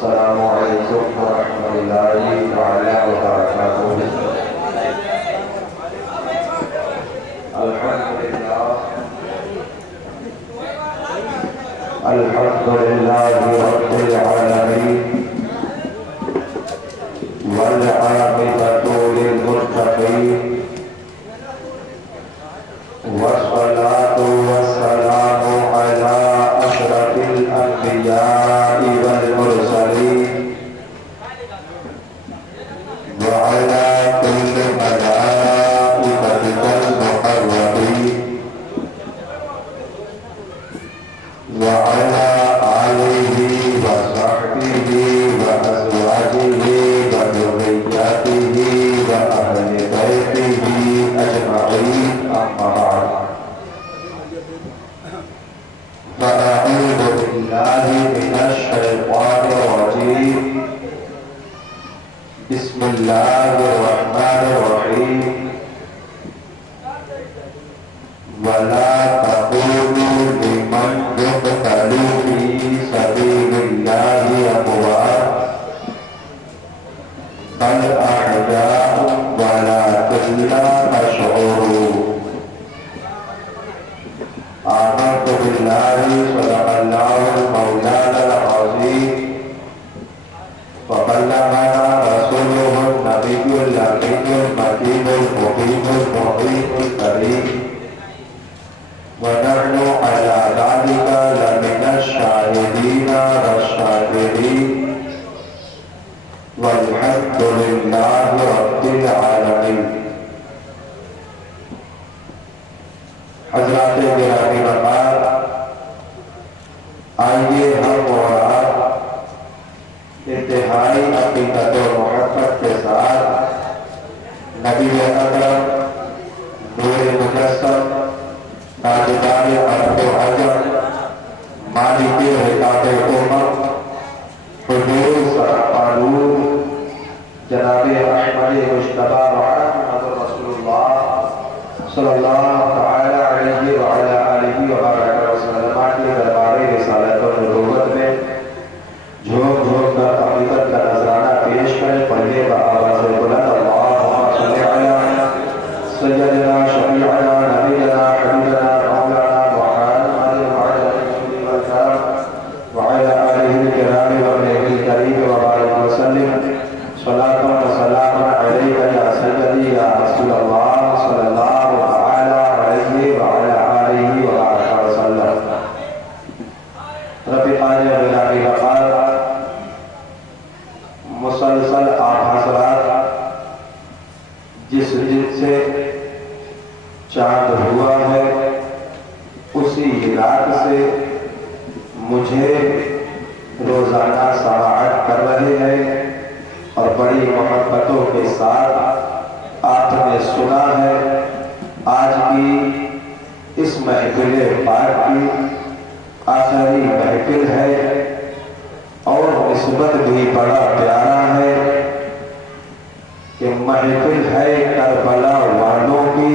السلام علیکم ورحمۃ اللہ تعالی وبرکاتہ۔ الحمد للہ رب العالمین والعاقبۃ للمتقین والصلاة والسلام علی اشرف الانبیاء والمرسلین وعلی کل ملائکۃ المقربین وعلى آله وصحبه وأزواجه وذريته وأهل بيته أجمعين، أما بعد، فأعوذ بالله من الشيطان الرجيم. بسم الله الرحمن الرحيم. ولا تقولوا لمن يقتل في سبيل الله أموات بل أحياء ولكن لا تشعرون. آمنت بالله صدق الله مولانا العظيم وبلغنا رسوله النبي الأمين المكين المقيم المعين الكريم، ونحن على ذلك لمن الشاهدين والشاكرين، والحمد لله رب العالمين. حضرات گرامی مقام، آئیے ہم اور آپ انتہائی عقیدت و محبت کے ساتھ نبی اکرم نور مجسم تاجدار عرب و عجم مالک حکام امم حضور سرفالور جناب احمد مجتبی محمد رسول اللہ صلی اللہ تعالی علیہ وعلی آلہ وبارک وسلم کے دربار رسالت و نبوت میں جھوم جھوم کر حقیقت کا نذرانہ پیش کریں. پڑھیے بآواز بلند اللہم صلی علی سیدنا شفیعنا نبینا حبیبنا مولانا محمد وعلی آلہ الکرام وابنہ الکریم وبارک وسلم. صلاۃ و سلام علیک یا سیدی یا رسول اللہ صلی اللہ تعالی علیہ وعلی آلہ وبارک وسلم. رفیقان گرامی وقار، مسلسل آپ حضرات جس دن سے چاند ہوا ہے اسی رات سے مجھے روزانہ سماعت کر رہے ہیں اور بڑی محبتوں کے ساتھ آپ نے سنا ہے. آج کی اس محفل پاک کی آخری محفل ہے اور نسبت بھی بڑا پیارا ہے کہ محفل ہے کربلا والوں کی،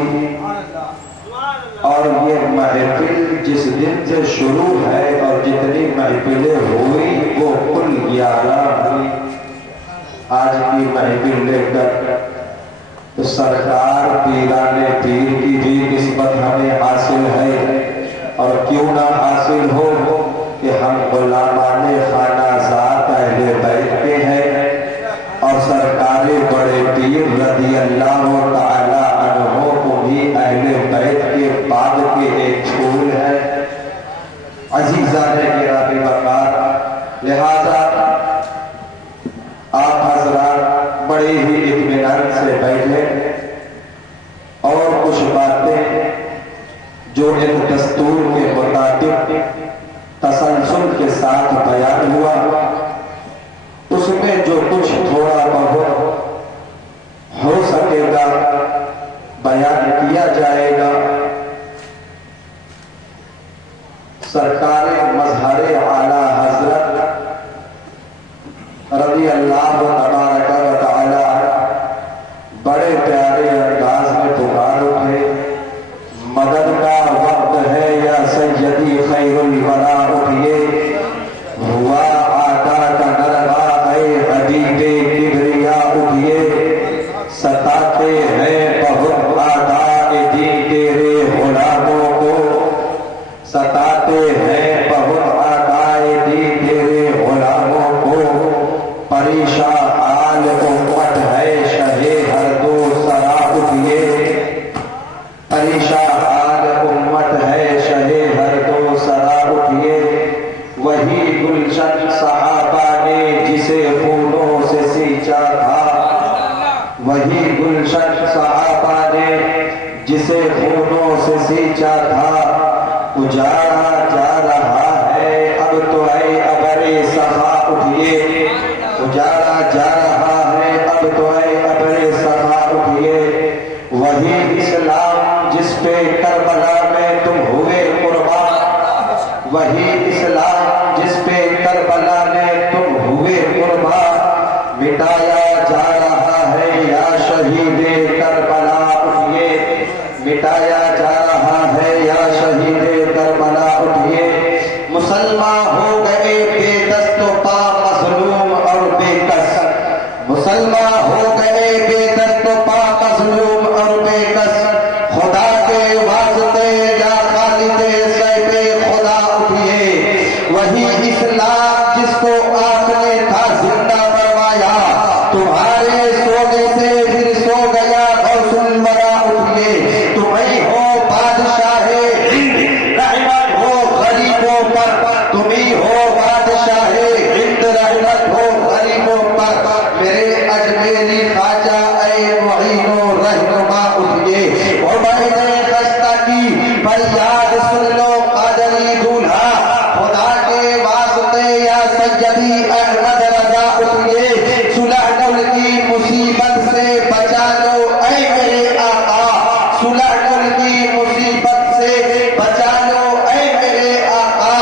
اور یہ محفل جس دن سے شروع ہے اور جتنی محفلیں ہوئی وہ کل 11 ہوئی. آج کی محفل لے کر تو سرکار پیران پیر کی بھی نسبت ہمیں حاصل ہے، اور کیوں نہ حاصل ہو کہ ہم غلامان خانہ ذات اہل بیت کے ہیں، اور سرکار بڑے پیر رضی اللہ تعالی عنہ کو بھی اہل بیت کے بعد کے ایک پھول ہے. عزیزان گرامی وقار، لہذا آپ حضرات بڑے ہی اطمینان سے بیٹھے اور کچھ باتیں جو ایک دستور کے مطابق تسلسل کے ساتھ بیان ہوا اس میں جو کچھ تھوڑا بہت ہو سکے گا بیان کیا جائے گا. سرکار مظہر اعلی حضرت گلشن صحابہ نے جسے خونوں سے سینچا تھا، وہی گلشن صحابہ نے جسے خونوں سے سینچا تھا، اجاڑا جا رہا ہے اب تو اے ابر صفا اٹھیے، اجاڑا جا رہا ہے اب تو اے ابر صفا اٹھیے، وہی اسلام جس پہ کربلا میں تم ہوئے قربان، وہی اسلام جس پہ کربلا میں تم ہوئے قربان، مٹایا جا رہا ہے یا شہید کربلا اٹھیے، مٹایا جا رہا ہے یا شہید کربلا اٹھیے، مسلمان ہو گئے بے دست و پا مظلوم اور بے کس، مسلمان ہو گئے بے دست و پا مظلوم اور بے کس، خدا کے واسطے یا خالد صاحب خدا اٹھیے، وہی اسلام جس کو آپ نے تھا زندہ کروایا، تمہارے سونے سے پھر سو گیا غوث الورا اٹھیے، تمہیں ہو بادشاہ ہند رحمت ہو غریبوں پر، تمہیں ہو بادشاہ ہند رحمت ہو غریبوں پر، میرے اجمیری خواجہ اے معین و رہنما اٹھیے، عبید خستہ کی فریاد سن لو قادری دولہا، خدا کے واسطے یا سیدی احمد رضا اٹھیے، صلح نول کی مصیبت سے بچا لو اے میرے آقا، صلح نول کی مصیبت سے بچا لو اے میرے آقا،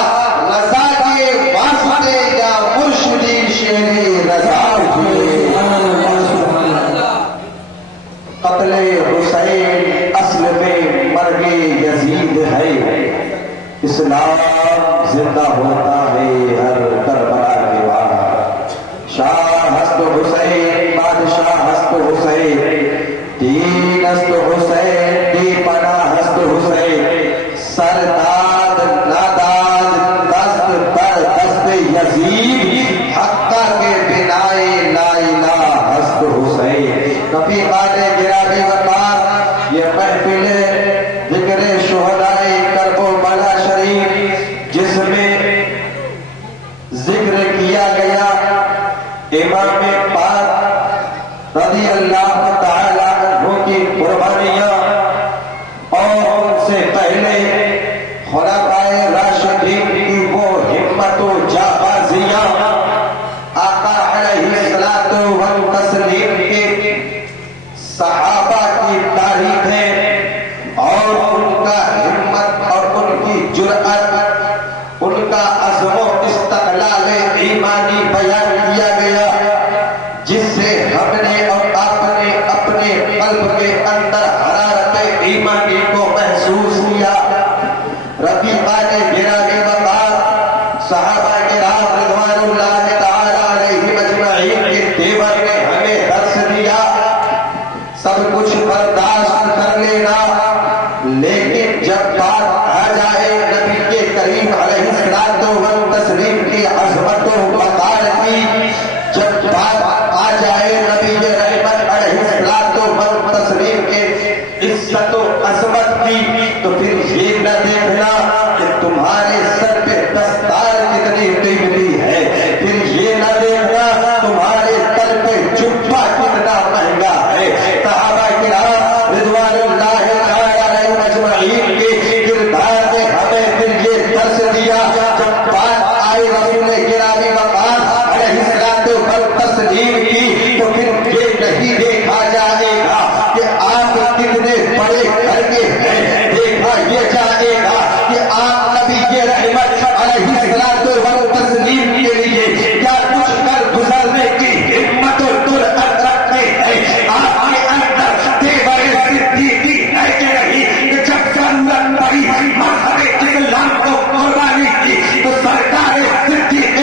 رضا کے واسطے یا مرشدی شیر رضا اٹھیے، قتل حسین اصل میں مرگ یزید ہے، اسلام زندہ ہوتا ہے ہر کربلا کے بعد، شاہ ہست حسین بادشاہ ہست حسین، دین ہست حسین دی پناہ ہست حسین، سرداد ناداد دست بر دست یزید، حقہ کے بنائے لا الہ ہست حسین۔ کبھی قادر گرامی وقار یہ محفل ذکر شہدائے کرب و بلا شریف، جس میں ذکر کیا گیا امام پاک رضی اللہ تعالیٰ عنہ کی قربانیاں، اور ان سے پہلے خلفائے راشدین کی وہ ہمت و جانبازیاں، آقا علیہ الصلوۃ والتسلیم کے صحابہ کی تاریخیں، اور ان کا ہمت اور ان کی جرأت، ان کا عزم و استقلال ایمانی بیان کیا گیا، جس سے ہم نے اور آپ نے اپنے قلب کے اندر حرارت ایمانی کو محسوس کیا۔ رفیقان گرامی وقار صحابہ کرام رضوان اللہ تعالی علیہم اجمعین کے دیور نے ہمیں درس دیا، سب کچھ برداشت کر لینا، لیکن جب بات آ جائے نبی کے کریم علیہ الصلوۃ والتسلیم کی عظمت و وقار کی، جب بات آ جائے نبی رحمت علیہ الصلوۃ والتسلیم کے عزت و عظمت کی، تو پھر یہ نہ دیکھنا کہ تمہارے سر پہ دستار کتنی قیمتی ہے، پھر یہ نہ دیکھنا تمہارے تل پہ جبہ کتنا مہنگا ہے۔ صحابہ کرام رضوان اللہ تعالی علیہم اجمعین کے کردار نے ہمیں پھر یہ درس دیا، جب بات آئے رسول گرامی وقار علیہ الصلوۃ والتسلیم کی، تو پھر یہ نہیں دیکھا جائے گا کہ آپ کتنے بڑے گھر کے ہیں، دیکھا یہ جائے گا کہ آپ نبی کے رحمت علیہ الصلوۃ والتسلیم کے لیے کیا کچھ کر گزرنے کی ہمت و جرأت رکھتے ہیں، آپ کے اندر دیور صدیقی ہے کہ نہیں، کہ جب ضرورت پڑی مذہب اسلام کو قربانی کی، تو سرکار صدیق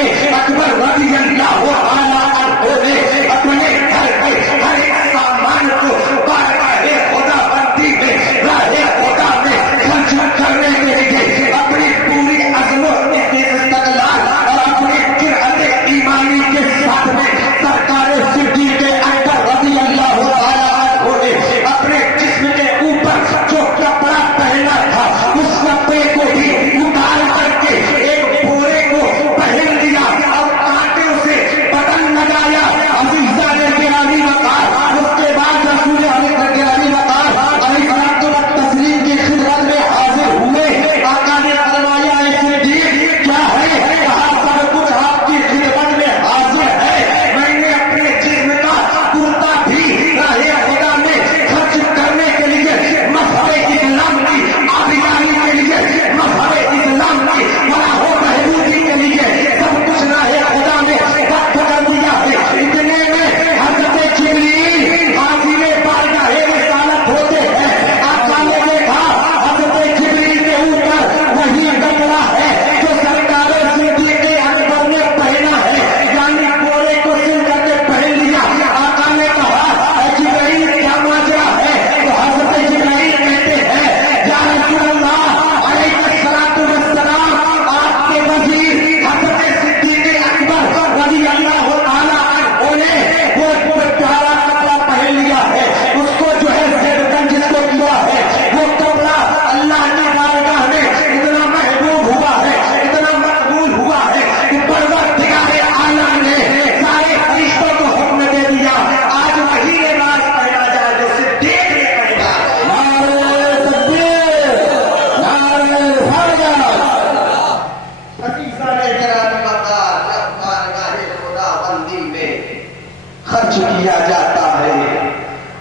خرچ کیا جاتا ہے،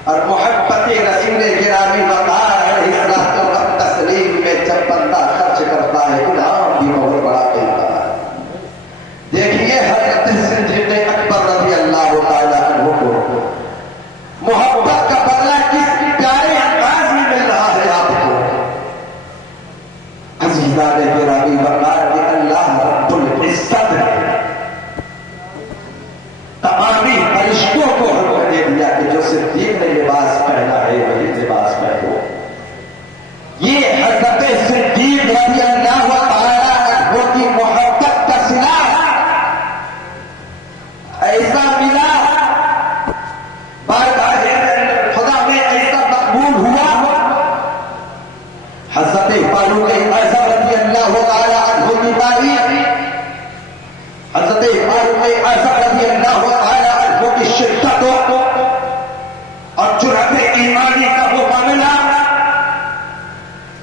اور محبت رسول گرامی وقار علیہ الصلوۃ والتسلیم میں جب بندہ خرچ کرتا ہے انعام بھی بہت بڑا ملتا ہے۔ دیکھیے حضرت صدیق اکبر رضی اللہ تعالیٰ عنہ کو محبت کا بدلہ کس پیارے انداز میں مل رہا ہے آپ کو۔ عزیزان گرامی وقار کہ اللہ رب العزت نے تمامی فرشتوں کو حکم دے دیا کہ جو صدیق نے لباس پہنا ہے وہی لباس پہنو۔ یہ حضرت صدیق رضی اللہ تعالیٰ عنہ کی محبت کا صلہ ایسا ملا، بارگاہ خدا میں ایسا مقبول ہوا۔ حضرت فاروق اعظم رضی اللہ تعالیٰ عنہ کی باری، حضرت فاروق اعظم رضی اللہ تعالیٰ عنہ کی شدت اور جرأت ایمانی کا وہ معاملہ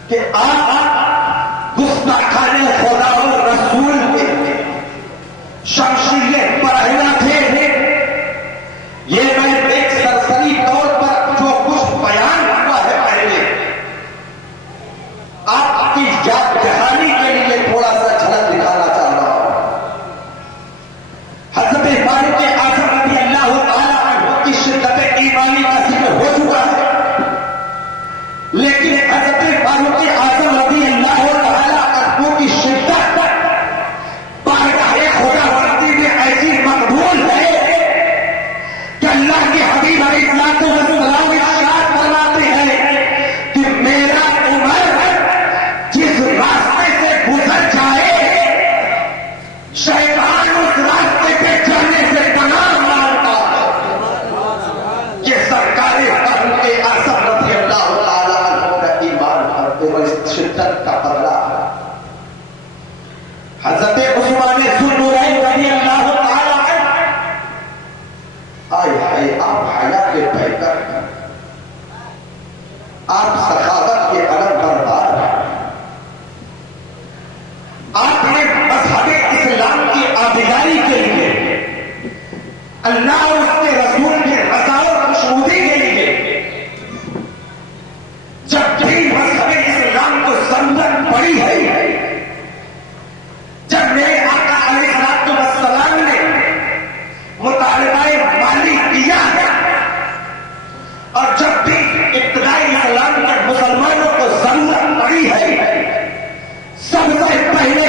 کہ آپ گستاخانِ خدا و رسول کے شمشیر پرہینا تھے۔ یہ میں ایک سرسری طور پر جو کچھ بیان ہوا ہے پہلے آپ کی یاد دہانی کے لیے تھوڑا سا جھلک دکھانا چاہ رہا ہوں۔ حضرت فاروق اعظم رضی اللہ تعالیٰ عنہ کی شدت ایمانی کا ذکر ہو چکا ہے، لیکن حضرت فاروق اعظم رضی اللہ تعالیٰ عنہ کی شدت بارگاہ خدا بندی میں ایسی مقبول ہے کہ اللہ کے حبیب علیہ السلام ارشاد فرماتے ہیں کہ میرا عمر جس راستے سے گزر جائے شیطان اس راستے پہ چلنے سے پناہ مانگتا ہے۔ یہ سرکار فاروق اعظم رضی اللہ تعالیٰ عنہ کا ایمان اور اس شدت کا بدلہ ہے۔ حضرت عثمان ذوالنورین رضی اللہ تعالیٰ عنہ، آئے ہائے آپ حیا کے پیکر، آپ سخاوت کے علم بردار، آپ نے مذہب اسلام کی آبیداری کے لیے، اللہ اور اس کے رسول کے رضا اور خوشنودی کے لیے جب بھی مذہب اسلام کو ضرورت پڑی ہے، جب میرے آقا علیہ الصلوۃ والسلام نے مطالبہ مالی کیا ہے، اور جب بھی ابتدائی اسلام کے مسلمانوں کو ضرورت پڑی ہے، سب سے پہلے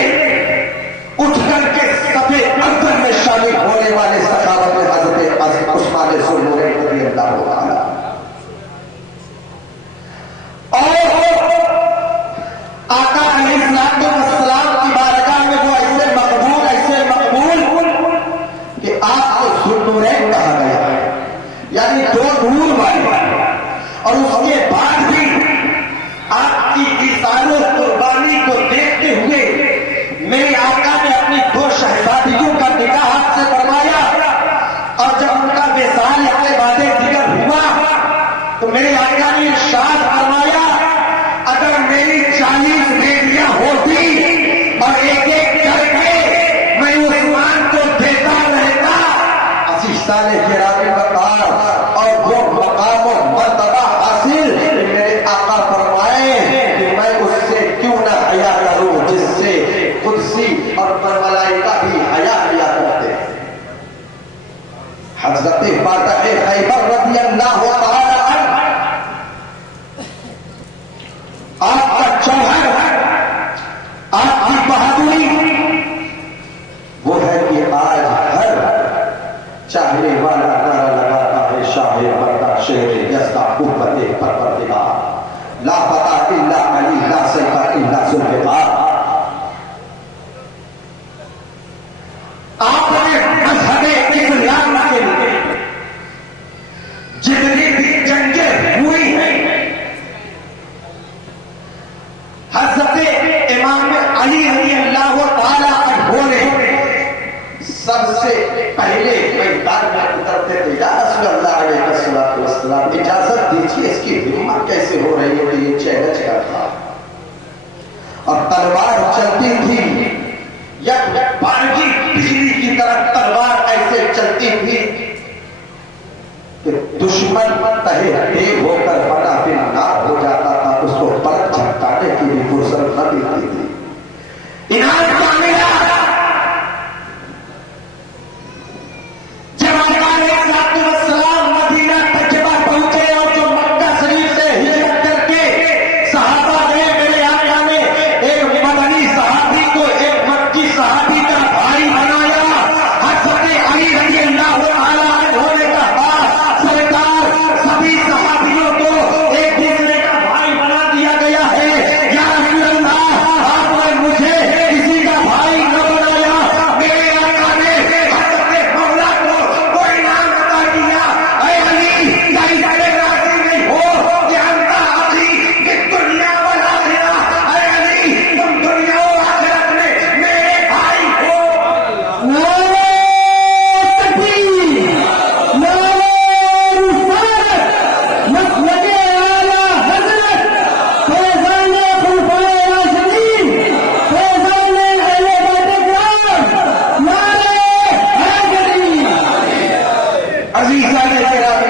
اٹھ کر کے صفے اول میں شامل ہونے والے سخاوت میں حضرت عثمان ذوالنورین رضی اللہ تعالیٰ، اور آقا علیہ السلام کی بارگاہ میں وہ ایسے مقبول کہ آپ کو ذوالنورین کہا گیا، یعنی دو نور والے، اور اس کے بعد بھی آپ کی ایثار و قربانی کو دیکھتے ہوئے میرے آقا نے اپنی دو شہزادیوں کا نکاح آپ سے فرمایا، اور جب ان کا وصال کے بعد دیگر ہوا تو میرے آقا نے ارشاد فرمایا اگر میری 40 بیٹیاں ہوتی اور ایک ایک کر کے میں عثمان کو دیتا رہتا، عزیزان گرامی وقار، اور وہ مقام و مرتبہ حاصل میرے آقا فرمائے کہ میں اس سے کیوں نہ حیا کروں جس سے قدسی اور ملائکہ بھی حیا کیا کرتے ہیں۔ حضرت فاتح خیبر رضی اللہ تعالی عنہ، آپ کا جوہر، آپ کی بہادری وہ ہے کہ آج ہر چاہنے والا نعرہ لگاتا ہے شاہ مردہ شہر یزدہ قوت پروردگار، لا فتح الا علی، لا سیف الا ذوالفقار۔ آپ نے مذہب اسلام کے لیے جتنی بھی جنگیں ہوئی ہیں، حضرت امام علی رضی اللہ تعالیٰ عنہ نے سب سے پہلے میدان میں اترتے تھے، یا رسول اللہ علیہ الصلوۃ والسلام اجازت دیجیے، اس کی ہمت کیسے ہو رہی ہے کہ یہ چیلنج کرتا، اور تلوار چلتی تھی، یک بارگی بجلی کی طرح تلوار ایسے چلتی تھی دشمن تہے ٹیک ہو کر بنا بن نار ہو جاتا تھا، اس کو پلک جھپکانے کی بھی فرصت نہ ملتی تھی۔ انعام کا ملا جب السلام مدینہ تجربہ پہنچے اور جو مکہ شریف سے ہجرت کر کے صحابہ نے میرے آقا نے ایک مدنی صحابی کو ایک مکی صحابی کا بھائی بنایا، حضرت علی رضی اللہ تعالیٰ عنہ نے کہا سرکار سبھی صحابیوں کو ایک دوسرے کا بھائی بنا دیا گیا ہے، یا رسول اللہ آپ نے مجھے کسی کا بھائی نہ بنایا۔ میرے آقا نے حضرت مولا کو کوئی نام بتا دیا، اے علی کیا اس پہ راضی نہیں ہو کہ اللہ علی کہ دنیا والآخرہ، اے علی تم دنیا و آخرت میں میرے بھائی ہو۔ نعرہ تکبیر، نعرہ رسالت، مسلک اعلیٰ حضرت، فیضان خلفائے راشدین، فیضان اہل بیت کرام، نعرہ حیدری۔ عزیزان گرامی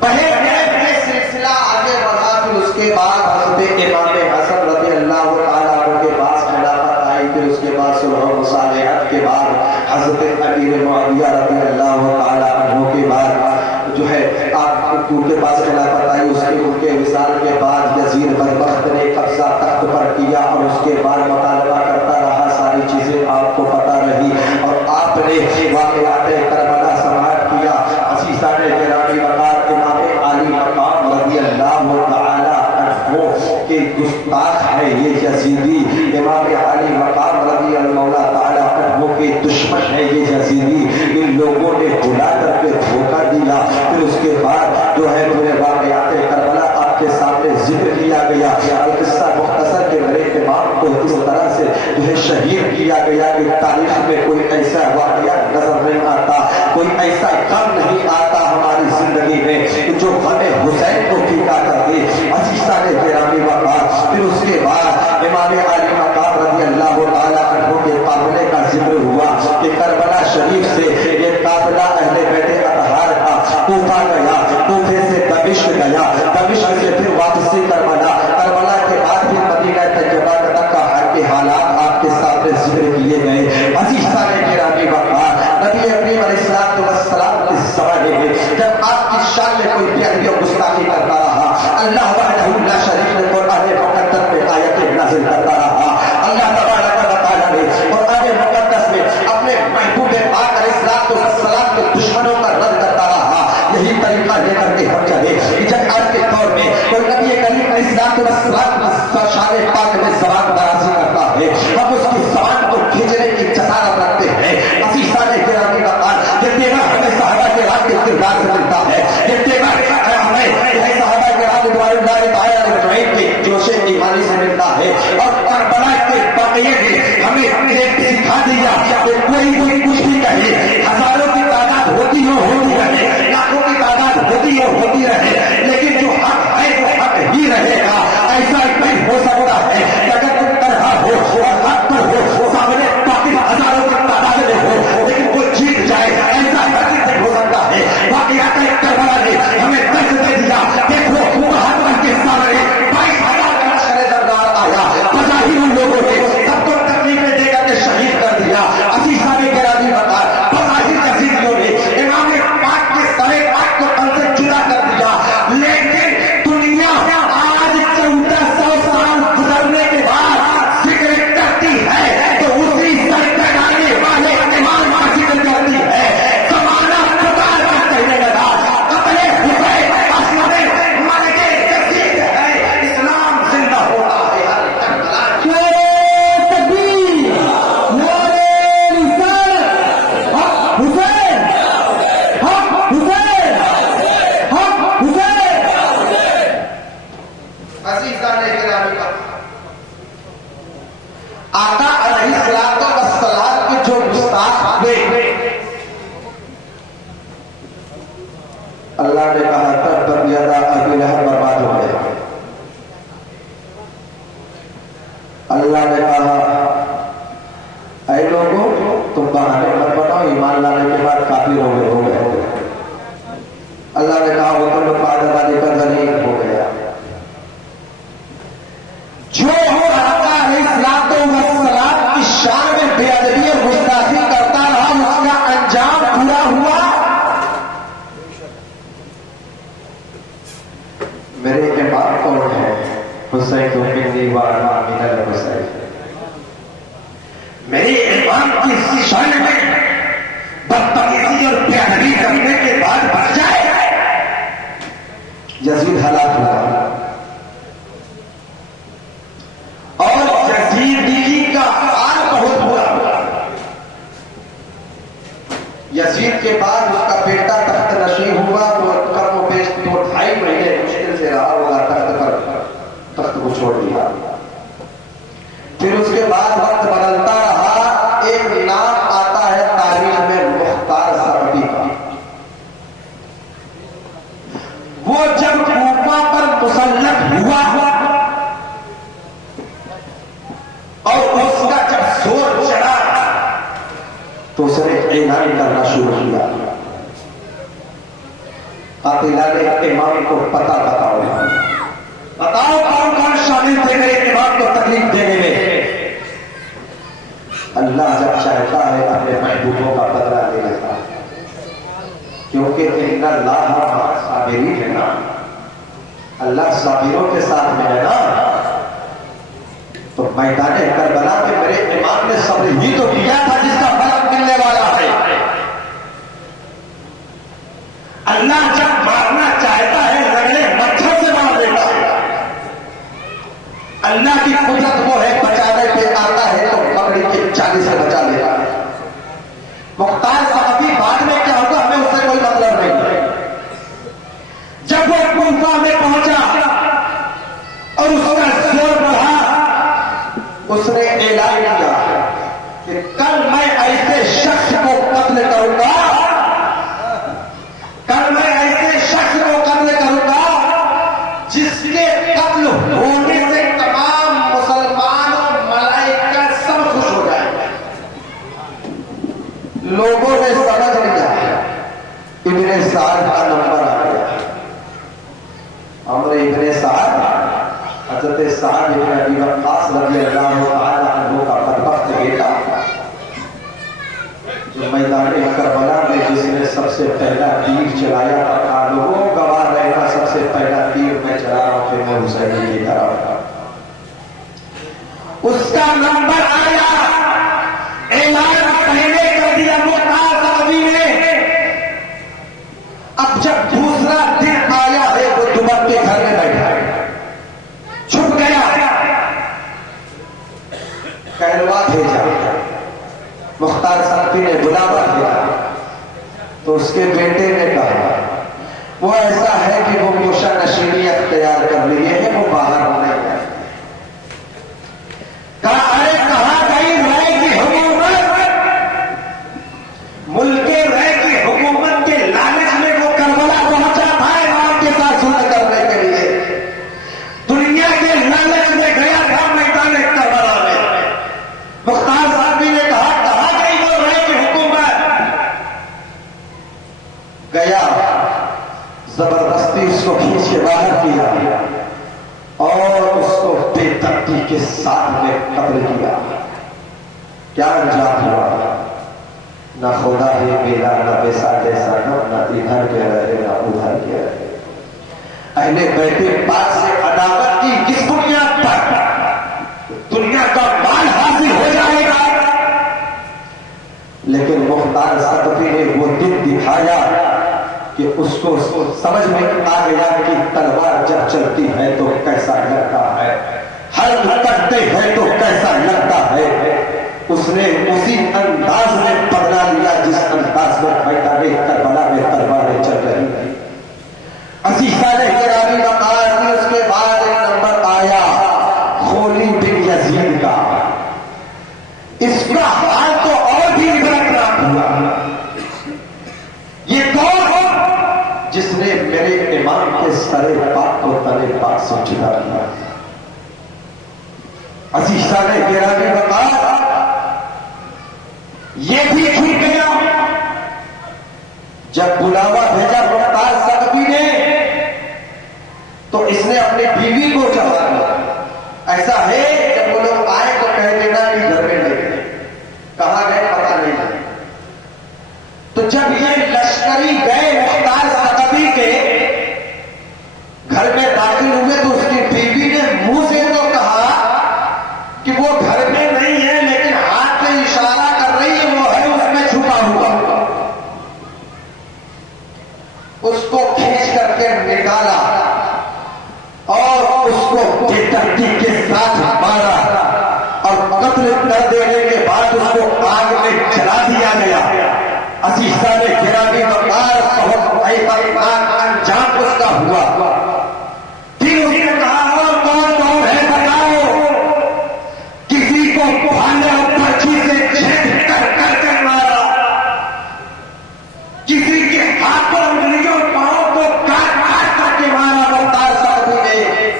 بڑے بڑے سلسلہ آگے بڑھا، پھر اس کے بعد حضرت امام حسن رضی اللہ تعالیٰ عنہ کے پاس خلافت آئی، پھر اس کے بعد صلح و مصالحت کے بعد حضرت امیر معاویہ رضی اللہ تعالیٰ عنہ کے بعد جو ہے آپ کے پاس خلافت آئی، اس کے ان کے وصال کے بعد یزید بدبخت نے قبضہ تخت پر کیا اور اس کے بعد مطالبہ کرتا رہا، ساری چیزیں آپ کو پتہ رہی اور آپ نے واقعات کربلا سماعت کیا۔ عزیزان گرامی وقار امام علی مقام رضی اللہ تعالیٰ عنہ کے گستاخ ہے یہ یزیدی، امام علی مقام رضی اللہ تعالیٰ عنہ کے دشمن ہے یہ یزیدی، ان لوگوں نے بلا کر کے دھوکہ دیا۔ پھر اس کے بعد جو ہے پورے واقعات کربلا آپ کے سامنے ذکر کیا گیا، قصہ مختصر کے بڑے امام کو اس طرح سے جو ہے شہید کیا گیا کہ تاریخ میں کوئی ایسا واقعہ نظر نہیں آتا، کوئی ایسا غم نہیں آتا ہماری زندگی میں جو غم حسین کو پھیکا کر دے۔ عزیزان گرامی وقار پھر اس کے بعد امام علی مقام رضی اللہ تعالیٰ عنہ کے قافلے کا ذکر ہوا کہ کربلا شریف سے یہ قافلہ اہل بیت اطہار کا کوفہ گیا، کوفے سے دمشق گیا، دمشق سے پھر واپسی کربلا، کربلا کے بعد پھر مدینہ طیبہ تک کے حالات آپ کے سامنے ذکر کیے گئے۔ عزیزان گرامی وقار نبی کریم علیہ السلام کے زمانے میں جب آپ کی شان میں کوئی بے و گستاخی کرتا رہا، اللہ وحدہ لا شریک نے قرآن مقدس میں آیتیں نازل کرتا رہا، اللہ تبارک و تعالیٰ نے قرآن مقدس میں اپنے محبوب پاک علیہ السلام کے دشمنوں کا رد کرتا رہا۔ یہی طریقہ لے کر کے ہم چلے کہ جب آج کے دور میں کوئی نبی کریم علیہ السلام کی شان پاک میں زبان درازی کرتا ہے، ہم اس کی زبان کو کھینچنے کی جسارت رکھتے ہیں۔ عزیزان گرامی وقار یہ تیرا ہمیں صحابہ کرام کے کردار سے ملتا ہے، یہ تیرا ہمیں صحابہ کرام رضوان اللہ تعالیٰ اجمعین کے جوش ایمانی سے ملتا ہے، اور کربلا کے واقعے نے ہمیں ایک سکھا دیا کہ کوئی کچھ بھی کہے، ہزاروں کی تعداد ہوتی رہے، لاکھوں کی تعداد ہوتی رہے، لیکن جو حق ہے وہ حق ہی رہے گا۔ ایسا نہیں ہو سکتا ہے کہ اگر تم تنہا ہو اور حق پر ہو، سامنے باقی ہزاروں کی تعداد میں ہو لیکن وہ جیت جائے، ایسا نہیں ہو سکتا ہے۔ واقعات کربلا نے ہمیں درس دے دیا، دیکھو محمد کے سامنے 22,000 کا لشکر زردار آیا، بظاہر ان لوگوں نے سب کو تکلیفیں دے کر کے شہید کر دیا۔ عزیزان گرامی وقار بظاہر یزیدیوں نے امام پاک کے سر پاک کو تن سے جدا کر دیا، لیکن دنیا آج 1400 سال گزرنے کے بعد ذکر کرتی ہے تو اسی سر پہنانے والے امام کا ذکر کرتی ہے۔ زمانہ پکار کر کہنے لگا قتل حسین اسلم مرگ یزید ہے، اسلام زندہ ہوتا ہے۔ نعرہ تکبیر، نعرہ رسالت، حق حسین، حق حسین، حق حسین۔ عزیزان گرامی آقا علیہ السلام کے جو گستاخ ہوئے، اللہ نے کہا تبت یدا ابی لہب برباد ہو گئے۔ اللہ نے کہا اے لوگوں تم بہانے مت بناؤ، ایمان لانے کے بعد کافر ہو گئے۔ یزید ہلاک ہوا اور یزید کا حال بہت برا ہوا. یزید کے بعد اس کا بیٹا تخت نشین ہوا. وہ کرم و پیش 2-2.5 مہینے مشکل سے رہا ہوگا تخت پر. تخت کو چھوڑ دیا. پھر اس کے بعد وقت بدلتا رہا. ایک نام آتا ہے تاریخ میں مختار ثقفی کا. وہ جب کوفہ پر مسلط ہوا اور اس کا جب زور چڑھا تو اس نے اعلان کرنا شروع کیا. قاتلان امام کو پتہ بتاؤ کون کون شامل تھے میرے امام کو تکلیف دینے میں. اللہ جب چاہتا ہے اپنے محبوبوں کا بدلہ لے لیتا ہے, کیونکہ ان اللہ صابرین ہے نا. اللہ صابروں کے ساتھ میں ہے نا. تو میدان کربلا میں میرے امام نے صبر ہی تو کیا تھا جس کا پھل ملنے والا ہے. اللہ جب مارنا چاہتا ہے رگڑے مچھر سے مار دیتا ہے. اللہ کی قدرت وہ ہے بچانے پہ آتا ہے تو پکڑی کے چالی سے بچا لیتا ہے. مختار ثقفی بعد میں کیا ہوگا ہمیں اس سے کوئی مطلب نہیں. جب وہ کوفہ میں پہنچا اور اس کا زور بڑھا, اس نے اعلان کیا کہ کل میں ایسے شخص کو قتل کروں گا, کل میں ایسے شخص کو قتل کروں گا جس کے قتل ہونے سے تمام مسلمان اور ملائکہ سب خوش ہو جائیں گے. لوگوں نے سمجھ لیا ابن سعد کا نمبر آ گیا. اور ابن سعد حضرت سعد بن ابی وقاص رضی اللہ تعالی عنہ کا بدبخت بیٹا جو میدان کربلا میں جس نے سب سے پہلا تیر چلایا تھا. لوگوں گواہ رہے گا سب سے پہلا تیر میں چلا رہا ہوں کہ میں حسین کی طرف تھا. اس کا نمبر آیا. اعلان پہلے کر دیا مختار ثقفی نے. اب جب دوسرا دن آیا ہے وہ دوبارہ کے گھر میں بیٹھا ہے, چھپ گیا. کہلوا بھیجا, مختار ثقفی نے بلاوا دیا تو اس کے بیٹے نے کہا وہ ایسا ہے کہ وہ گوشہ نشینی اختیار کر لیے ہیں, وہ باہر ہونے گئے. کہا ارے کہاں گئی رائے کی حکومت. ملک رائے کی حکومت کے لالچ میں وہ کربلا پہنچا تھا امام کے ساتھ صلح کرنے کے لیے. دنیا کے لالچ میں گیا تھا میدان کربلا میں. مختار ثقفی نے کہا کہاں گئی وہ رائے کی حکومت. گیا, زبردستی اس کو کھینچ کے باہر کیا اور اس کو بے دردی کے ساتھ میں قتل کیا. کیا انجام ہوا؟ نہ خدا ہی ملا, نہ بیسا جیسا, نہ ادھر کے رہے نہ ادھر کے رہے. اہل بیت پاک سے عداوت کی کس بنیاد پر؟ دنیا کا مال حاصل ہو جائے گا. لیکن مختار ثقفی نے وہ دن دکھایا کہ اس کو سمجھ میں آ گیا کہ تلوار جب چلتی ہے تو کیسا لگتا ہے, ہر کرتے ہیں تو کیسا لگتا ہے. اس نے اسی انداز میں بدلا لیا جس انداز میں میدان کربلا میں تلواریں چل رہی ہیں. عزیزان گرامی وقار کی اس کے بعد ایک نمبر آیا خولی بن یزید کا. اس کا حال تو اور بھی عبرتناک ہوا. یہ کون ہو جس نے میرے امام کے سر پاک کو تلے پاک سے جدا کیا. عزیزان گرامی وقار یہ بھی چھوٹ گیا. جب بلاوا بھیجا مختار ثقفی نے تو اس نے اپنی بیوی کو چڑھا دیا. ایسا ہے جب وہ لوگ آئے تو کہہ دینا کہ گھر میں لے گئے, کہاں گئے پتا نہیں لگا. تو جب یہ لشکری گئے مختار ثقفی کے گھر میں داخل ہوئے تو اس کی بیوی نے منہ سے تو کہا کہ وہ گھر میں نہیں ہے, لیکن ہاتھ سے اشارہ کر رہی ہے وہ ہے اس میں چھپا ہوا. اس کو کھینچ کر کے نکالا. عزیزان گرامی وقار بہت عیبناک انجام اس کا ہوا. پھر اس نے کہا اور کون ہے بتاؤ. کسی کو بھالا پرچی سے چھید کر مارا, کسی کے ہاتھوں انگلیوں پاؤں کو کاٹ کر کے مارا مختار سعدی نے.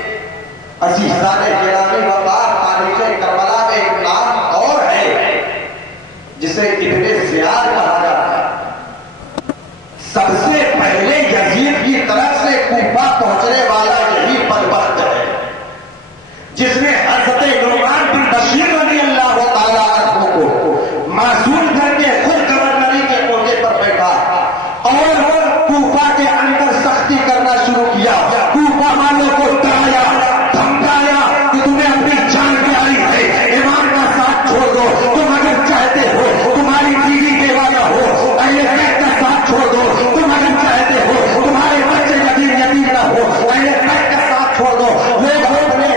عزیزان گرامی وقار تاریخ کربلا میں ایک نام اور ہے جسے ابن زیاد کہا جاتا ہے. سب سے پہلے یزید کی طرف سے کوفہ پہنچنے والا یہی بدبخت ہے جس نے حضرت نعمان بن بشیر رضی اللہ تعالیٰ عنہ کو معزول کر کے خود گورنری کے عہدے پر بیٹھا اور کوفہ کے اندر سختی کرنا شروع کیا. کوفہ والوں کو ڈرایا دھمکایا کہ تمہیں اپنی جان پیاری ہے, ایمان کا ساتھ چھوڑ دو. تم اگر چاہتے ہو تمہاری بیوی بیوہ نہ ہو, اہل بیت کا ساتھ چھوڑ دو. تم اگر چاہتے ہو تمہارے بچے یتیم نہ ہو, اہل بیت کا ساتھ چھوڑ دو. لوگ اپنے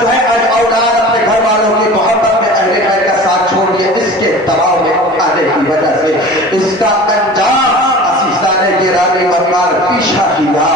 جو ہے اولاد اپنے گھر والوں کی محبت میں اہل بیت کا ساتھ چھوڑ دیا. اس کے دباؤ میں آنے کی وجہ سے اس کا انجام عزیزان گرامی وقار پیچھا کیا,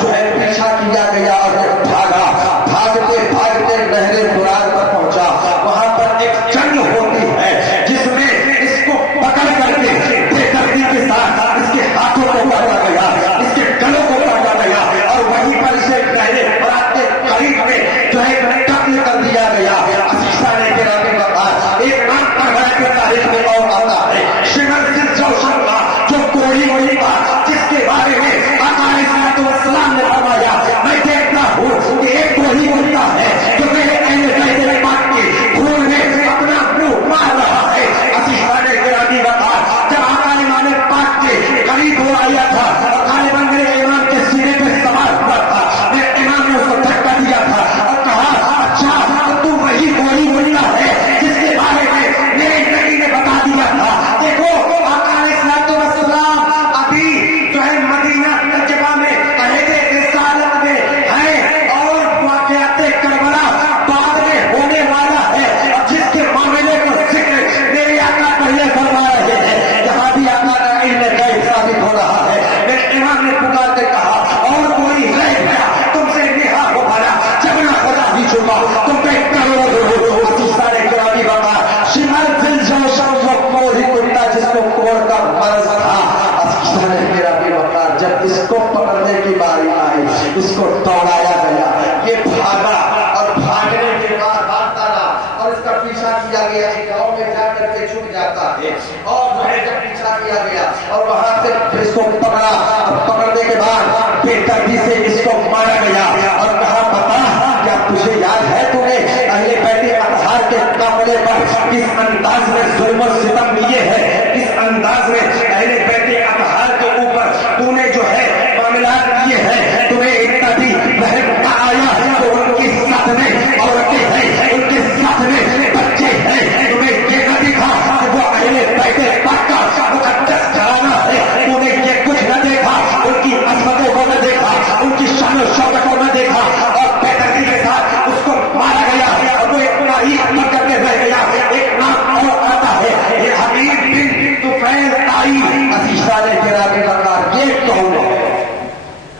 جو ہے پیچھا کیا گیا اور بھاگا. بھاگتے بھاگتے نہر فرات پر پہنچا. وہاں پر ایک جنگ ہوتی ہے جس میں اس کو پکڑ کر کے بے دردی کے ساتھ اس کے ہاتھوں کو کاٹا گیا, اس کے گلوں کو کاٹا گیا اور وہیں پر اسے نہر فرات کے قریب میں جو ہے قتل کر دیا گیا. عزیزان گرامی وقار ایک نام کربلا کی تاریخ میں اور آتا ہے شمر سے جوشن کا جو کوڑی ہوئی تھا, جس کے بارے میں آقا علیہ الصلوۃ والسلام نے فرمایا میں دیکھتا ہوں کہ ایک کوڑی ہوتا ہے جو میرے اہل بیت پاک کے خون میں اپنا منہ مار رہا ہے. عزیزان گرامی وقار جب آقا امام پاک کے قریب ہو آیا تھا اور غالباً میرے امام کے سینے پہ سوار ہوا تھا, میرے امام نے اس کو دھکا دیا تھا اور کہا اچھا تو وہی کوڑی ہوتا ہے جس کے بارے میں میرے نبی نے بتا دیا تھا. دیکھو آقا علیہ الصلوۃ والسلام ابھی جو ہے مدینہ طیبہ میں عہد رسالت میں ہے اور واقعات کربلا بعد میں ہونے والا ہے, اور جس کے معاملے کا ذکر میرے آقا پہلے فرما رہے ہیں. جہاں بھی آقا کا علم غیب ثابت ہو رہا ہے, میرے امام نے پکار کے کہا اور کوئی ہے کیا تم سے نہا ہو بھلا, جبنا خدا ہی چھپا تم پہ کروڑ ہو. عزیزان گرامی وقار شمر دل جوشن وہ کوڑی کتا جس کو کوڑ کا مرض تھا. عزیزان گرامی وقار جب اس کو پکڑنے کی باری آئی اس کو دوڑایا گیا, یہ بھاگا اور بھاگنے کے بعد بھاگتا رہا اور اس کا پیچھا کیا گیا. ایک گاؤں میں جا کر کے چھپ جاتا ہے اور جو ہے جب پیچھا کیا گیا اور وہاں سے اس کو پکڑا اور پکڑنے کے بعد بے دردی سے اس کو مارا گیا اور کہا بتا کیا تجھے یاد ہے تو نے اہل بیت اطہار کے قافلے پر کس انداز میں ظلم و ستم کیے ہیں, کس انداز میں اہل بیت اطہار کے اوپر تو نے جو ہے معاملات کیے ہیں. تمہیں اتنا بھی رحم نہ آیا تو ان کے ساتھ میں عورتیں ہیں, ان کے ساتھ میں بچے ہیں, تمہیں یہ نہ دکھا کہ وہ اہل بیت پاک کا مقدس گھرانہ ہے. تم نے یہ کچھ نہ دیکھا, ان کی عظمتوں کو نہ دیکھا, ان کی شان و شوکت کو نہ دیکھا اور بے دردی کے ساتھ اس کو مارا گیا اور وہ اتنا ہی مقدس رہ گیا. ایک نام اور آتا ہے یہ حبیب بن طفیل طائی. عزیزان گرامی وقار یہ کون ہے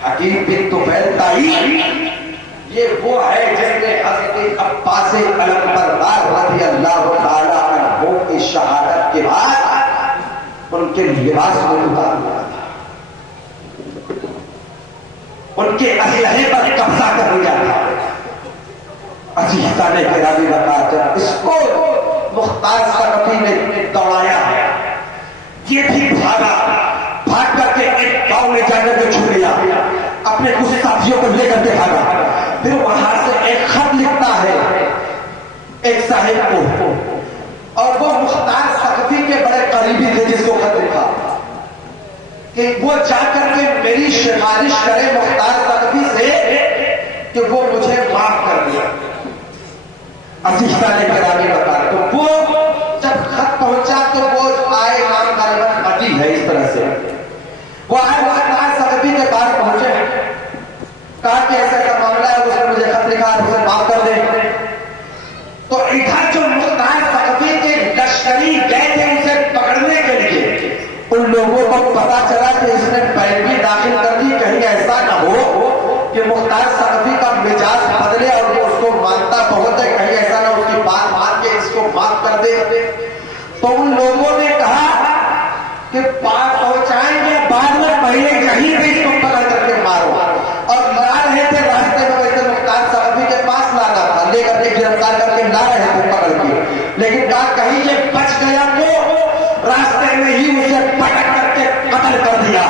حبیب بن طفیل طائی؟ یہ وہ ہے جس نے حضرت عباس علمبردار رضی اللہ تعالیٰ عنہ کی شہادت کے بعد ان کے لباس کو اتار دیا تھا, ان کے اسلحے پر قبضہ کر لیا تھا. عزیزان گرامی وقار جب اس کو مختار ثقفی نے دوڑایا یہ بھی بھاگا, بھاگ کر کے ایک گاؤں میں جا کر کے چھپ گیا, اپنے کچھ ساتھیوں کو لے کر کے بھاگا. پھر وہاں سے ایک خط لکھتا ہے ایک صاحب کو, اور وہ مختار ثقفی کے بڑے قریبی تھے جس کو خط لکھا کہ وہ جا کر کے میری سفارش کرے مختار ثقفی سے کہ وہ مجھے معاف کر دیا. عزیزان گرامی وقار تو وہ جب خط پہنچا تو وہ آئے نام غالباً عدی ہے, اس طرح سے وہ آئے مختار ثقفی کے پاس پہنچے, کہا کہ ایسا کا معاملہ ہے, اس نے مجھے خط لکھا, اسے معاف کر دے. تو ادھر جو مختار ثقفی کے لشکری گئے تھے اسے پکڑنے کے لیے, ان پتا چلا کہ اس نے پیروی داخل کر دی، کہیں ایسا نہ ہو کہ مختار ثقفی کا مزاج بدلے اور وہ اس کو مانتا بہت ہے، کہیں ایسا نہ اس کی بات مان کے اس کو معاف کر دے۔ تو ان لوگوں نے کہا کہ بات پہنچائیں گے بعد میں، پہلے کہیں بھی اس کو پکڑ کر کے مارو، اور لا رہے تھے راستے میں ویسے مختار ثقفی کے پاس لانا تھا، لے کر کے گرفتار کر کے لا رہے تھے پکڑ کے، لیکن کہا کہیں یہ بچ گیا تو راستے میں ہی اسے پکڑ کر کے قتل کر دیا،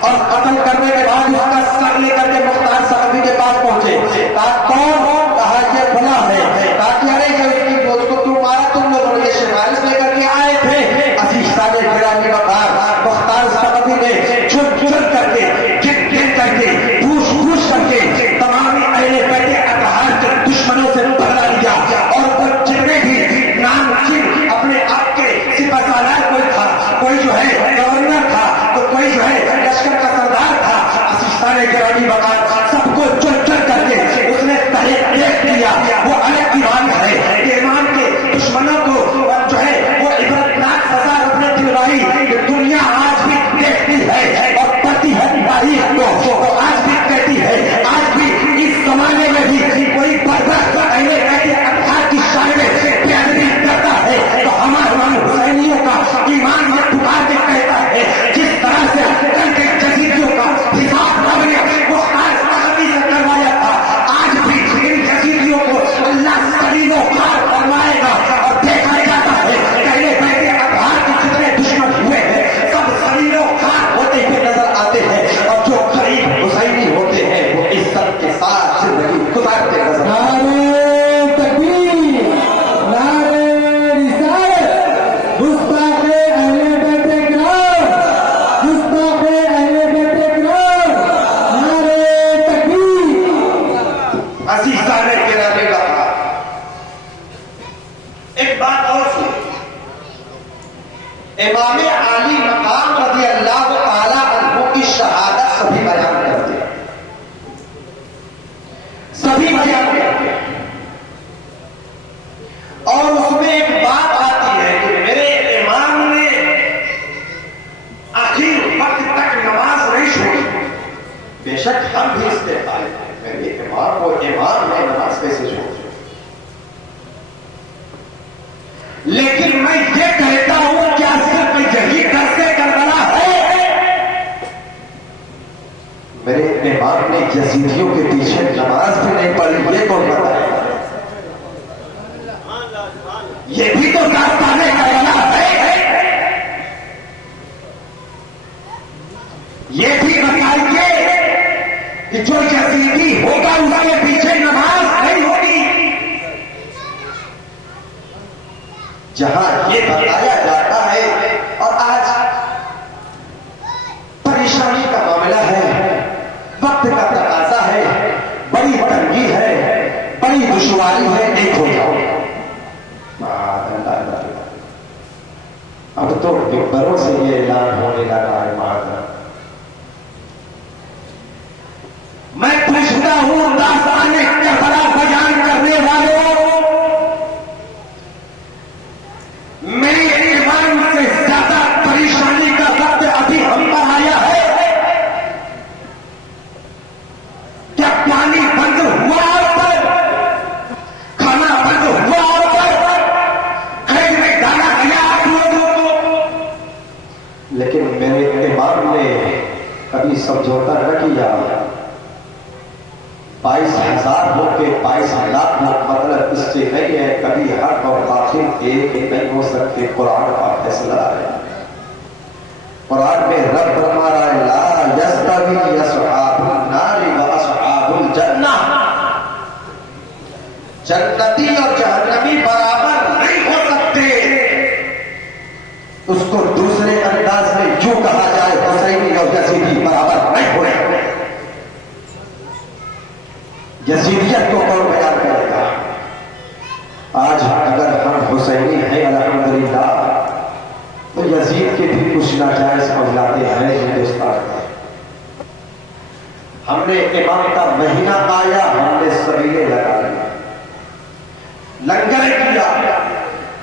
اور قتل کرنے کے بعد اس کا سر لے کر کے مختار ثقفی کے پاس پہنچے۔ کہا کون ہو؟ کہا یہ فلاں ہے۔ کہا کہ ارے یہ اس کی دوست کو کیوں مارا تم لوگوں نے؟ یہ سفارش لے کر کے آئے تھے۔ عزیز سارے گرامی وقار مختار ثقفی نے چھپ چھپ کر کے گر گر کر کے پوچھ پوچھ کر کے تمام اہل بیت اطہار کے دشمنوں سے بدلا لیا، اور وہ جتنے بھی نام چن اپنے آپ کے سپہ سالار، کوئی تھا، کوئی جو ہے گورنر تھا، تو کوئی جو ہے لشکر کا سردار تھا، عزیز سارے گرامی وقار سب کو چن چن کر کے اس نے تحریک دیکھ لیا۔ وہ الگ کی بات ہے کہ امام کے دشمنوں کو جو ہے وہ عبرتناک سزا اپنے دلوائی، دنیا آج بھی دیکھتی ہے اور پڑھتی ہے تاریخ کو، تو آج بھی کہتی ہے، آج بھی اس زمانے میں بھی کوئی برباد اہل بیت اطہار کی شان میں پیروی کرتا ہے تو ہمارے حسینیوں کا ایمان میں پکار کے کہتا ہے، جس طرح سے کل کے جزیریوں کا حساب رب نے مختار ثقفی سے کروایا تھا، آج بھی ان جزیریوں کو اللہ سلیم و خوار فرمائے گا، اور دیکھا جاتا ہے اہل بیت اطہار کے جتنے دشمن ہوئے ہیں سب سلیم و خوار ہوتے ہوئے نظر آتے ہیں، اور جو قریب حسینی ہوتے ہیں وہ عزت کے ساتھ زندگی گزارتے نظر آتے ہیں۔ امام عالی مقام رضی اللہ تعالی عنہ کی شہادت سبھی بیان کرتے ہیں، سبھی بیان کرتے ہیں، اور اس میں ایک بات آتی ہے کہ میرے امام نے آخر وقت تک نماز نہیں چھوڑی۔ بے شک ہم بھی اس کے قائل ہیں، میرے امام اور امام نے نماز کیسے چھوڑی، لیکن میں یہ کہتا ہوں کیا صرف یہی درس کربلا ہے؟ میرے امام نے یزیدیوں کے پیچھے نماز بھی نہیں پڑھی، یہ کون بتائے؟ یہ بھی تو داستان کربلا ہے۔ یہ بھی بتائیے کہ جو یزیدی ہوگا اس کے پیچھے نماز نہیں ہوگی۔ جہاں یہ بتایا جاتا ہے، اور آج پریشانی کا معاملہ ہے، وقت کا تقاضا ہے، بڑی تنگی ہے، بڑی دشواری ہے، ایک ہو جاؤ۔ اب تو ممبروں سے یہ اعلان ہونے لگا ہے، معذرت میں پوچھتا ہوں داستان کربلا بیان کرنے والوں، میری ایمان سے زیادہ پریشانی کا وقت ابھی ہم پر آیا ہے۔ کیا پانی بند ہوا اوپر، کھانا بند ہوا اوپر، قید میں ڈالا گیا آپ لوگوں کو، لیکن میرے امام نے کبھی سمجھوتا نہ کیا۔ 22,000 ہو کے 22 لاکھ مطلب اس سے نہیں ہے، کبھی حق اور باطل ایک نہیں ہو سکتے، قرآن کا فیصلہ ہے۔ قرآن میں رب فرما رہا ہے لا یستوی اصحاب النار و اصحاب الجنہ، جنتی اور جہنمی برابر نہیں ہو سکتے۔ اس کو دوسرے انداز میں یوں کہا جائے حسینی اور یزیدی برابر نہیں ہو سکتے۔ یزیدیت کو کون بیان کرے گا؟ آج اگر ہم حسینی ہیں الحمدللہ تو یزید کے بھی کچھ ناجائز اولادیں ہیں ہندوستان میں۔ ہم نے امام کا مہینہ آیا، ہم نے سبیلے لگا لیا، لنگر کیا۔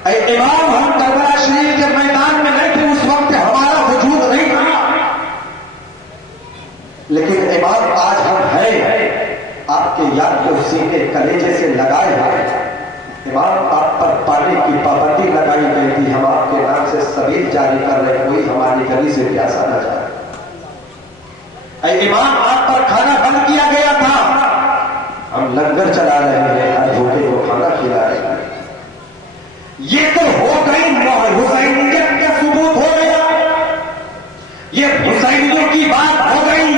اے امام ہم کربلا شریف کے میدان میں نہیں تھے، اس وقت ہمارا وجود نہیں تھا، یاد کو سینے کلیجے سے لگائے ہیں. امام آپ پر پانی کی پابندی لگائی گئی تھی, ہم آپ کے نام سے سبیل جاری کر رہے, کوئی ہماری گلی سے پیاسا نہ جائے. اے امام آپ پر کھانا بند کیا گیا تھا, ہم لنگر چلا رہے ہیں, ہر بھوکے کو کھانا کھلا رہے ہیں. یہ تو ہو گئی حسینیت کا ثبوت ہو گیا, یہ حسینیوں کی بات ہو گئی.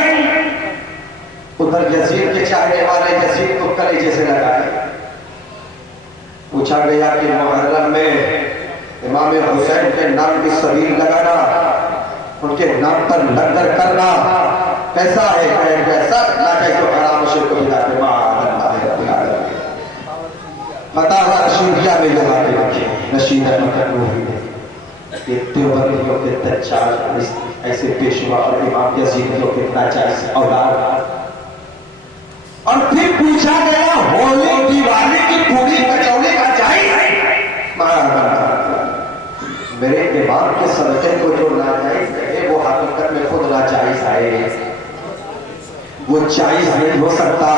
ادھر یزید کے چاہنے والے یزید کو کلیجے سے لگائے. پوچھا گیا کہ محرم میں امام حسین کے نام کی سبیل لگانا, ان کے نام پر لنگر کرنا کیسا ہے؟ کیسا نہ کیسے حرام شرک بلا کے فتح رشیدیہ میں لگا کے رکھے نشید احمد نوری نے. یہ دیوبندیوں کے دجال ایسے پیشوا اور امام یزیدیوں کے ناجائز اولاد. اور پھر پوچھا گیا ہولی دیوالی کی پوری کچوڑی کا جائز ہے؟ میرے امام کے صدقے کو جو ناجائز ہے وہ حقیقت میں خود ناجائز ہے, وہ جائز نہیں ہو سکتا.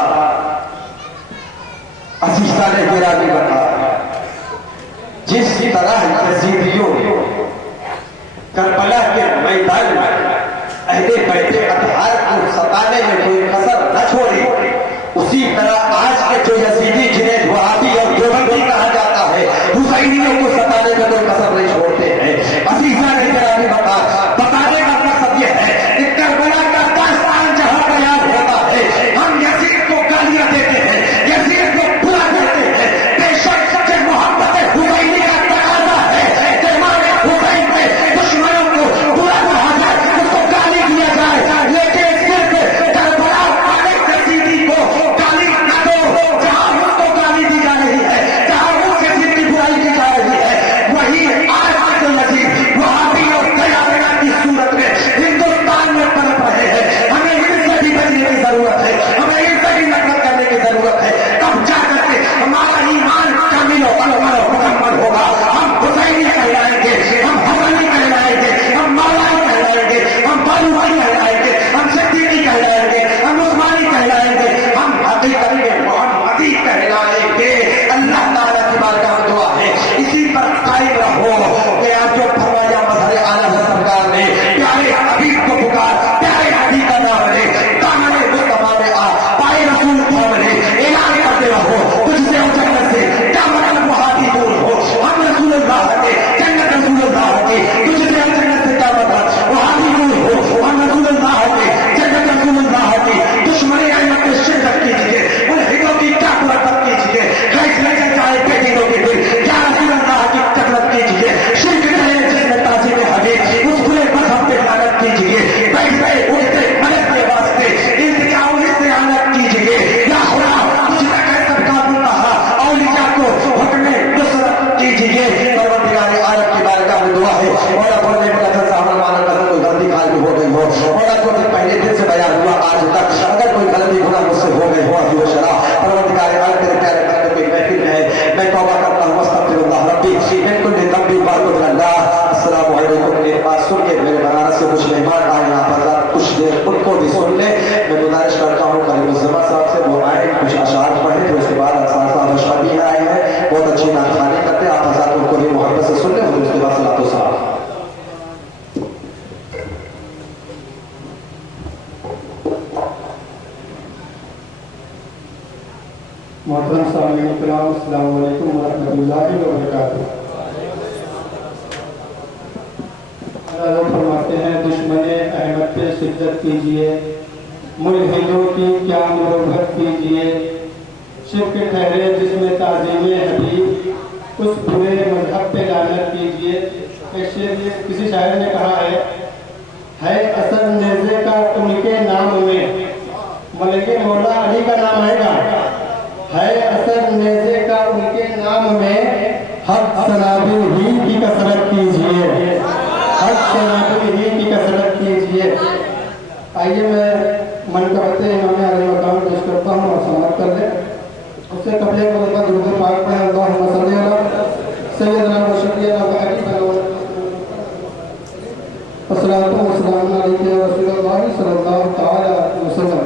عزیزان گرامی بتا, جس طرح یزیدیوں کربلا کے میدان میں اہل بیت اطہار کو ستانے میں کوئی کسر نہ چھوڑی, اسی طرح آج کے جو یزیدی جنہیں وہابی اور دیوبندی کہا جاتا ہے حسینیوں کو ستانے میں کوئی کسر نہیں چھوڑتے ہیں. عزیزان گرامی بتا, بتانے کا مقصد یہ ہے کہ کربلا کا داستان جہاں بیان ہوتا ہے ہم یزید کو گالیاں دیتے ہیں, یزید کو برا کرتے ہیں. بے شک کہ محبت حسینی کا تقاضا ہے کہ امام حسین کے دشمنوں کو برا کہا جائے, اس کو گالی دیا جائے, لیکن صرف کربلا والے یزیدی کو گالی نہ دو. جہاں اس کو گالی دی جا رہی ہے, جہاں اس یزید کی برائی کی جا رہی ہے, وہی آج کے یزید وہابی اور دیابینا کی صورت میں ہندوستان میں پنپ رہے ہیں. ہمیں ان سے بھی بچنے کی ضرورت ہے, ہمیں ان سے بھی نفرت کرنے کی ضرورت ہے. تب جا کر کے ہمارا ایمان کامل و مکمل ہوگا. ہم حسینی کہلائیں گے, ہم حسنی کہلائیں گے, ہم مولائی کہلائیں گے, ہم بلوچی کہلائیں گے, ہم صدیقی کہلائیں گے, ہم عثمانی کہلائیں گے, ہم حقیقت میں محمدی کہلائیں گے. اللہ تعالیٰ کی بارگاہ میں دعا ہے اسی پر قائم رہو کہ آپ جو فرمایا مظہر اعلیٰ سرکار نے پیارے حبیب کو پکار, پیارے حبیب کا نام لے, دامن مصطفیٰ میں آ, پائے رسول تھام لے, اعلان کرتے رہو تجھ سے اور جنت سے دامن وہابی دور ہو. ہم رسول اللہ کے جنت رسول اللہ کے تجھ سے اور جنت سے دامن وہابی دور ہو. ہم رسول اللہ کے جنت رسول اللہ کے دشمنی احمد کے شدت کیجیے, ان ہندوں کی کافرت کیجیے, فیصلے کے چاہے بے دینوں کے دل یا رسول اللہ کی کثرت کیجیے. شرک رہے جس میں تعظیم حبیب اس برے مذہب پہ لعنت کیجیے. پیسے اٹھتے مدد کے واسطے التجا استعانت کیجیے. یا خدا تجھ تک ہے سب کا منتہا, اولیاء کو حکم نصرت کیجیے. پروردگار عالم کی بارگاہ میں دعا ہے مولا بولنے میں اثر صاحب مانا کر کوئی غلطی خالی ہو گئی ہو, مولا جو بھی پہلے دن سے بیان ہوا آج تک اگر کوئی غلطی گناہ مجھ سے ہو گئی ہو ابھی وہ شرح پروردگار عالم تیرے پیارے بندے کی محفل ہے, میں توبہ کرتا ہوں استغفر اللہ ربی من کل ذنب واتوب الی اللہ. السلام علیکم. میرے پاس سن کے میرے بنارس سے کچھ مہمان آئے ہیں, آپ حضرات کچھ دیر ان کو بھی سن لیں. میں گزارش کرتا ہوں کریم الزما صاحب سے وہ آئے کچھ اشعار پڑھیں, تو اس کے بعد انصار صاحب اشرفی آئے ہیں, بہت اچھی نعت خوانی کرتے ہیں, آپ حضرات ان کو بھی محبت سے سن لیں, اور اس کے بعد صلاۃ و سلام. محترم سامعین کرام, السلام علیکم ورحمۃ اللہ وبرکاتہ. اللہ فرماتے ہیں دشمن احمد پہ شدت کیجیے, ملحدوں کی کیا مروت کیجیے. شرک ٹھہرے جس میں تعظیم حبیب اس برے مذہب پہ لعنت کیجیے. کسی شاعر نے کہا ہے اثر نیزے کا ان کے نام میں, ملک مولا علی کا نام ہے گا. ہے اثر نیزے کا ان کے نام میں, حق سنابل ہی کی کثرت کیجیے, حق سنابل ہی کی کثرت کیجیے. آئیے میں منقبت امام علی مقام پیش کرتا ہوں اور سماعت کر لیں. اس سے قبل ایک مرتبہ درود پاک پڑھیں. اللہم صلی علی سیدنا و شفیعنا و حبیبنا والصلاۃ والسلام علیک یا رسول اللہ صلی اللہ تعالی علیہ وسلم.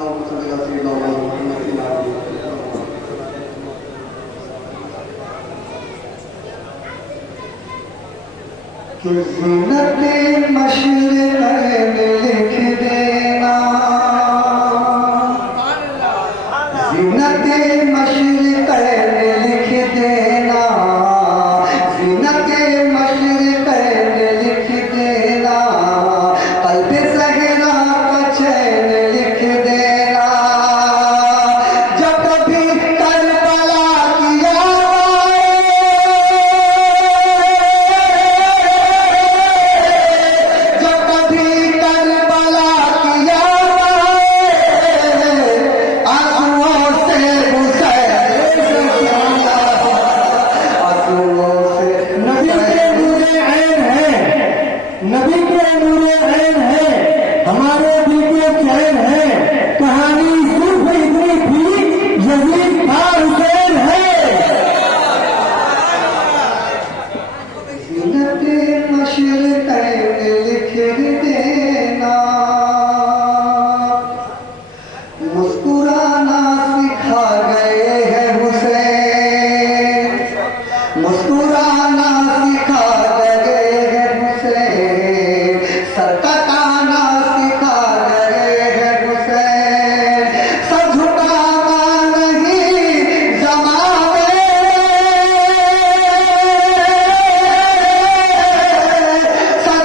اللهم صل على سيدنا محمد کہ زینت مشرقین لکھ دینا زینت مشرقین لکھ دینا زینت مشرقین لکھ دینا قلب زہرا کا چین لکھ دینا جب کبھی کربلا کی جب کبھی کربلا کی آنسوؤں سے نبی کے نور عین ہے، نبی کے نور عین ہے، ہمارے دل کے چین ہے، کہانی صرف اتنی تھی یزید تھا حسین ہے۔ زینت مشرقین لکھ دینا مسکرانا سکھا گئے ہیں حسین مسکرانا سکھا گئے ہیں حسین سر کٹانا سکھا گئے ہیں حسین سر جھکانا نہیں زمانے سر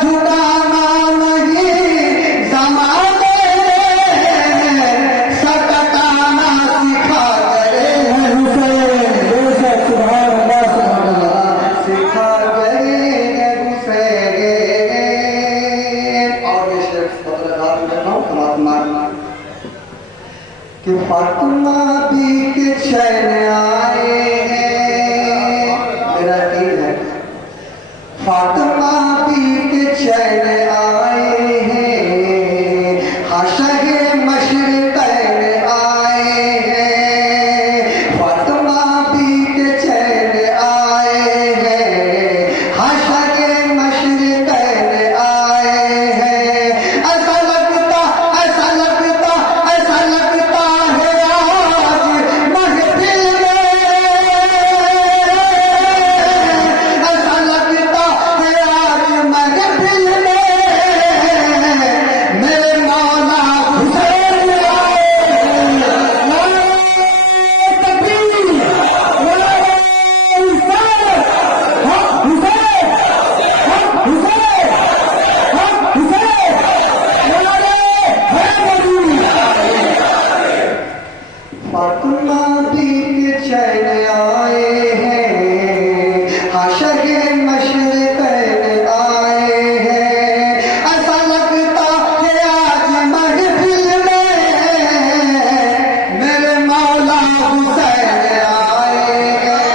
جھکانا نہیں زمانے سر کٹانا سکھا گئے ہیں حسین بے شک، سبحان اللہ سبحان اللہ۔ سکھا گئے ہیں حسین اور یہ شعر بدلگار کرنا ہوں کمات کہ فاطمہ بھی کے چین آئے ہیں میرا یقین ہے فاطمہ بھی کے چین آئے ہیں حاشہ مشرقین آئے ہیں فاطمہ بھی کے چین آئے ہیں حاشہ مشرقین آئے ہیں ایسا لگتا ہے آج محفل میں ایسا لگتا ہے آج محفل میں میرے مولا حسین آئے تکبیر، نعرہ رسالت، حق حسین، حق حسین، حق حسین، نعرہ حیدری۔ فاطمہ بھی کے چین آئے ہیں حاشہ مشرقین آئے ہیں ایسا لگتا ہے آج محفل میں میرے مولا حسین آئے ہیں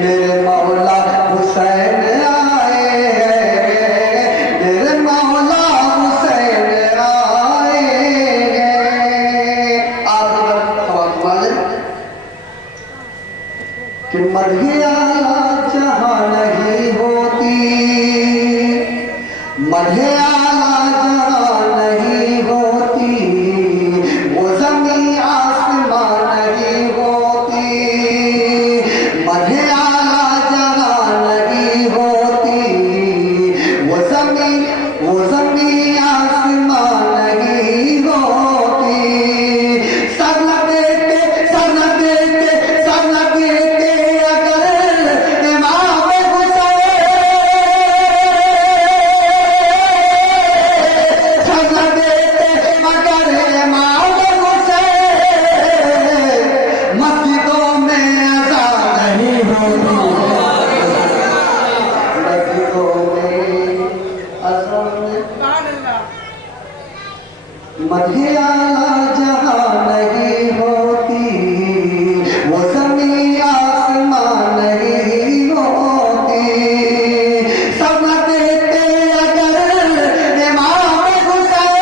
میرے مولا حسین آئے ہیں میرے مولا حسین آئے ہیں آخر کہ مدح اعلیٰ جہاں نہیں ہوتی مدح اعلیٰ جہاں نہیں ہوتی وہ زمین آسمان نہیں ہوتی مدح اعلیٰ جہاں نہیں ہوتی وہ زمین آسمان نہیں ہوتی سر نہ دیتے اگر امام حسین سر نہ دیتے اگر امام حسین مسجدوں میں اذان نہیں ہوتی مسجدوں میں اذان مدح اعلیٰ جہاں نہیں ہوتی وہ زمین آسمان نہیں ہوتی سب نہ دیتے اگر امام حسین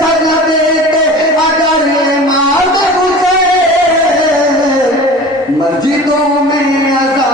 سب نہ دیتے اگر امام حسین مسجدوں میں اذان